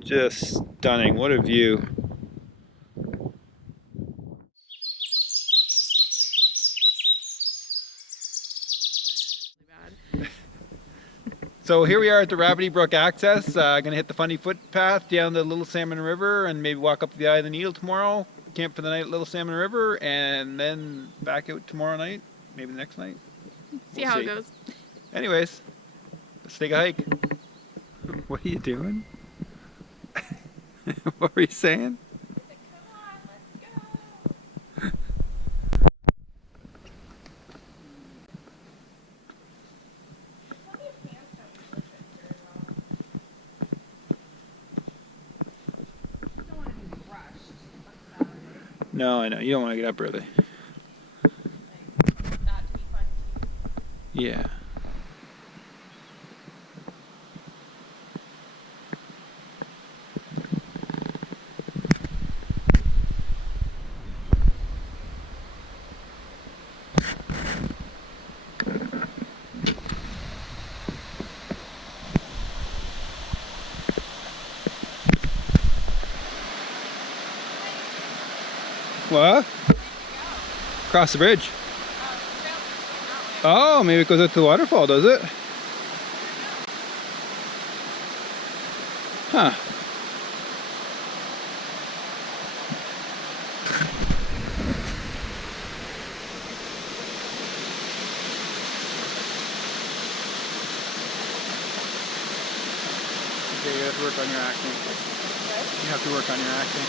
Just stunning. What a view. So here we are at the Rapidy Brook access. Gonna hit the Fundy Footpath down the Little Salmon River and maybe walk up to the Eye of the Needle tomorrow. Camp for the night at Little Salmon River and then back out tomorrow night, maybe the next night. See how it goes. Anyways, let's take a hike. What are you doing? What were you saying? Come on, let's go. No, I know. You don't want to get up early. Not to be fun. Yeah. What? Across the bridge. Oh, maybe it goes out to the waterfall, does it? Huh. Okay, you have to work on your acting. You have to work on your acting.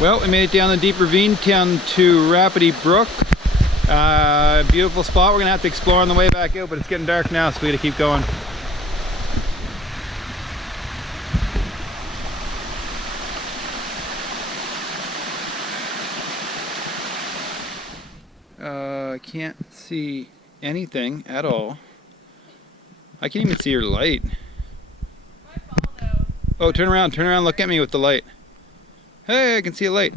Well, we made it down the deep ravine down to Rapidy Brook. Beautiful spot. We're gonna have to explore on the way back out, but it's getting dark now, so we gotta keep going. I can't see anything at all. I can't even see your light. Oh, turn around, look at me with the light. Hey, I can see a light.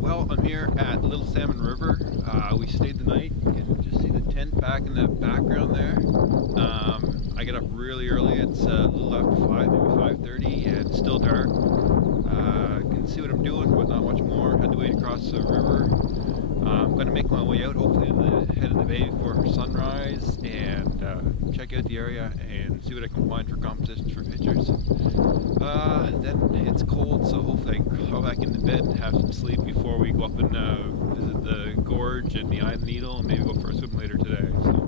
Well, I'm here at Little Salmon River. We stayed the night. You can just see the tent back in the background there. I get up really early. It's a little after 5, maybe 5:30, and it's still dark. Can see what I'm doing, but not much more. Had to wait across the river. I'm going to make my way out, hopefully to the head of the bay before sunrise, and check out the area and see what I can find for compositions for pictures. Then it's cold, so hopefully I can go back into bed and have some sleep before we go up and visit the gorge and the Eye of the Needle, and maybe go for a swim later today. So.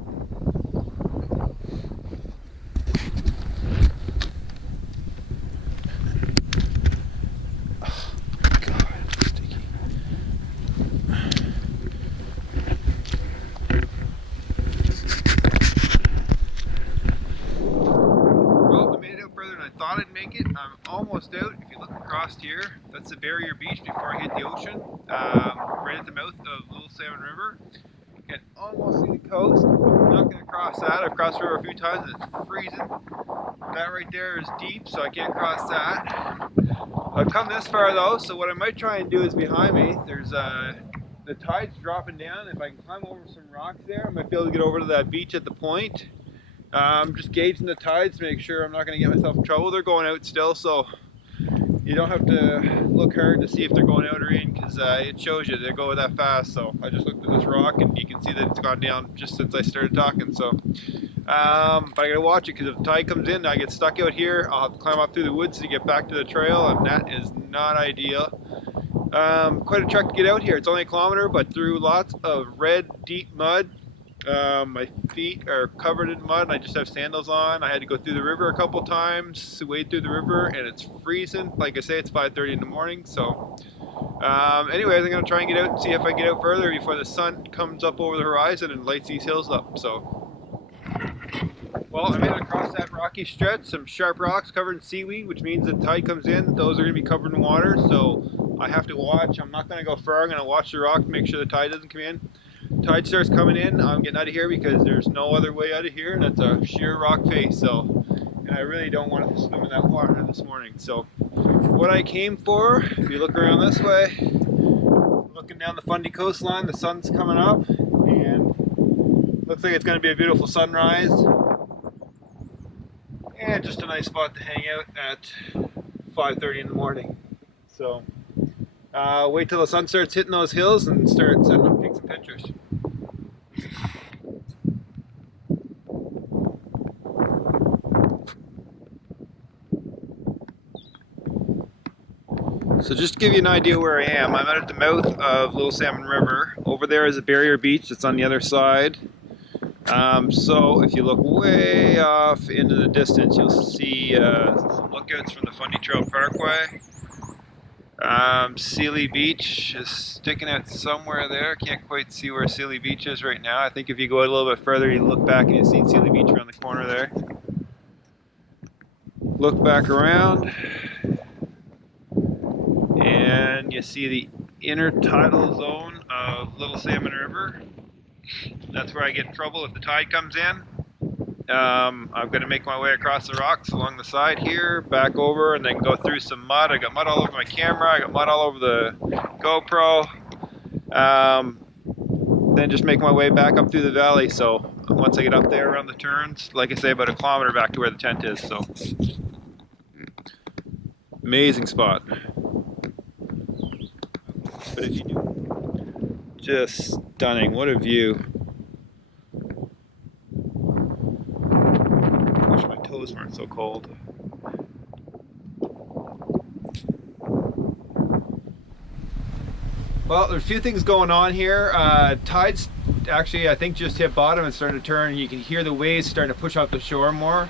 I'm almost out. If you look across here, that's the barrier beach before I hit the ocean, right at the mouth of Little Salmon River. You can almost see the coast. I'm not going to cross that. I've crossed the river a few times and it's freezing. That right there is deep, so I can't cross that. I've come this far though, so what I might try and do is behind me, there's the tide's dropping down. If I can climb over some rocks there, I might be able to get over to that beach at the point. I'm just gauging the tides to make sure I'm not going to get myself in trouble. They're going out still, so you don't have to look hard to see if they're going out or in, because it shows you they go that fast. So I just looked at this rock and you can see that it's gone down just since I started talking. So but I gotta watch it, because if the tide comes in I get stuck out here. I'll have to climb up through the woods to get back to the trail, and that is not ideal. Quite a trek to get out here. It's only a kilometer, but through lots of red, deep mud. My feet are covered in mud and I just have sandals on. I had to go through the river a couple times to wade through the river, and it's freezing. Like I say, it's 5:30 in the morning. So anyways, I'm going to try and get out and see if I can get out further before the sun comes up over the horizon and lights these hills up. So, well, I made it across that rocky stretch, some sharp rocks covered in seaweed, which means the tide comes in. Those are going to be covered in water, so I have to watch. I'm not going to go far. I'm going to watch the rock to make sure the tide doesn't come in. Tide starts coming in, I'm getting out of here because there's no other way out of here. That's a sheer rock face, so, and I really don't want to swim in that water this morning. So what I came for, if you look around this way, looking down the Fundy coastline, the sun's coming up and looks like it's going to be a beautiful sunrise and just a nice spot to hang out at 5:30 in the morning. So wait till the sun starts hitting those hills and start setting up, take some pictures. So just to give you an idea where I am, I'm at the mouth of Little Salmon River. Over there is a barrier beach that's on the other side. So if you look way off into the distance, you'll see some lookouts from the Fundy Trail Parkway. Sealy Beach is sticking out somewhere there. Can't quite see where Sealy Beach is right now. I think if you go a little bit further, you look back and you see Sealy Beach around the corner there. Look back around and you see the intertidal zone of Little Salmon River. That's where I get in trouble if the tide comes in. I'm going to make my way across the rocks along the side here, back over, and then go through some mud. I got mud all over my camera, I got mud all over the GoPro. Then just make my way back up through the valley. So once I get up there around the turns, like I say, about a kilometer back to where the tent is. So amazing spot. But if you do, just stunning. What a view. Wish my toes weren't so cold. Well, there's a few things going on here. Tides actually, I think, just hit bottom and started to turn. You can hear the waves starting to push off the shore more.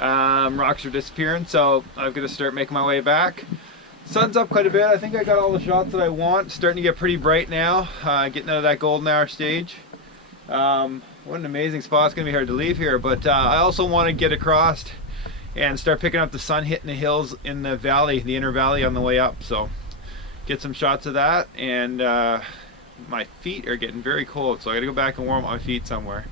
Rocks are disappearing, so I'm going to start making my way back. Sun's up quite a bit. I think I got all the shots that I want. Starting to get pretty bright now, getting out of that golden hour stage. What an amazing spot. It's going to be hard to leave here, but I also want to get across and start picking up the sun hitting the hills in the valley, the inner valley on the way up. So get some shots of that, and my feet are getting very cold, so I got to go back and warm up my feet somewhere.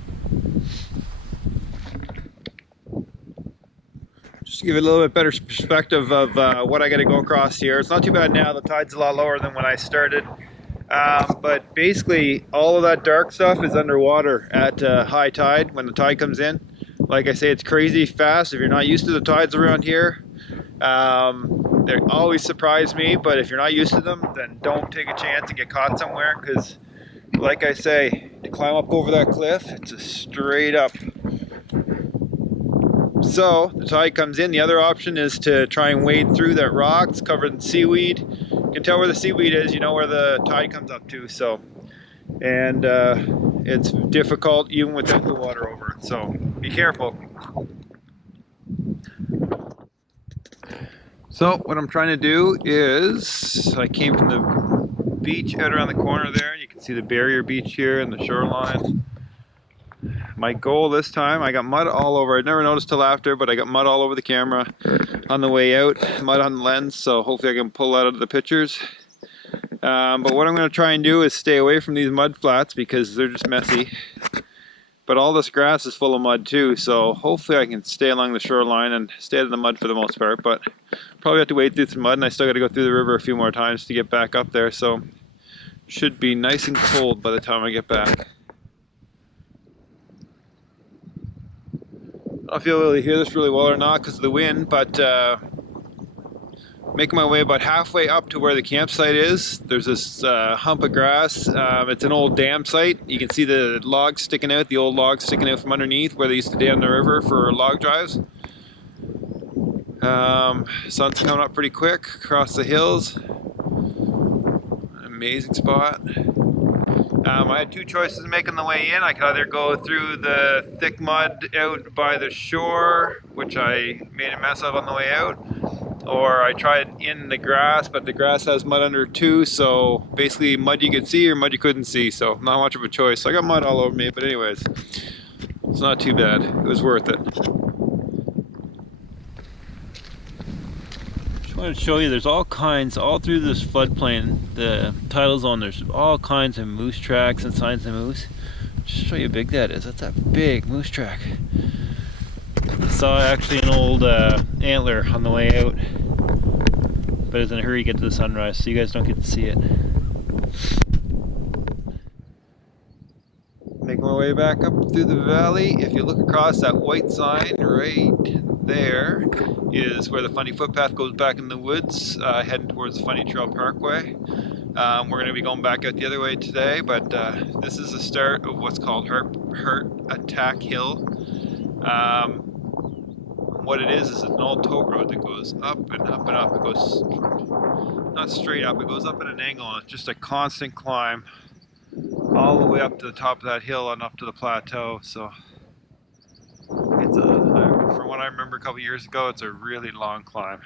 Just to give it a little bit better perspective of what I got to go across here. It's not too bad now. The tide's a lot lower than when I started. But basically all of that dark stuff is underwater at high tide when the tide comes in. Like I say, it's crazy fast. If you're not used to the tides around here, they always surprise me, but if you're not used to them, then don't take a chance and get caught somewhere, because like I say, to climb up over that cliff, it's a straight up. So the tide comes in. The other option is to try and wade through that rock. It's covered in seaweed. You can tell where the seaweed is, you know where the tide comes up to. So, and it's difficult even without the water over it. So be careful. So what I'm trying to do is, I came from the beach out around the corner there. You can see the barrier beach here and the shoreline. My goal this time, I got mud all over. I never noticed till after, but I got mud all over the camera on the way out, mud on the lens, so hopefully I can pull that out of the pictures. But what I'm going to try and do is stay away from these mud flats because they're just messy. But all this grass is full of mud too, so hopefully I can stay along the shoreline and stay out of the mud for the most part. But probably have to wade through some mud, and I still got to go through the river a few more times to get back up there, so should be nice and cold by the time I get back. I don't know if you'll really hear this really well or not because of the wind, but making my way about halfway up to where the campsite is. There's this hump of grass. It's an old dam site. You can see the logs sticking out, the old logs sticking out from underneath where they used to dam the river for log drives. Sun's coming up pretty quick across the hills. amazing spot. I had two choices to make on the way in. I could either go through the thick mud out by the shore, which I made a mess of on the way out, or I tried in the grass, but the grass has mud under it too, so basically mud you could see or mud you couldn't see, so not much of a choice. So I got mud all over me, but anyways, it's not too bad. It was worth it. Just wanted to show you there's all kinds, all through this floodplain, the tidal zone, there's all kinds of moose tracks and signs of moose. Just show you how big that is. That's a big moose track. I saw actually an old antler on the way out, but I was in a hurry to get to the sunrise, so you guys don't get to see it. Making my way back up through the valley. If you look across that white sign right there is where the Fundy Footpath goes back in the woods, heading towards the Fundy Trail Parkway. We're going to be going back out the other way today, but this is the start of what's called Heart Attack Hill. What it is an old tote road that goes up and up and up. It goes not straight up, it goes up at an angle, and it's just a constant climb all the way up to the top of that hill and up to the plateau. So it's from what I remember a couple years ago, it's a really long climb.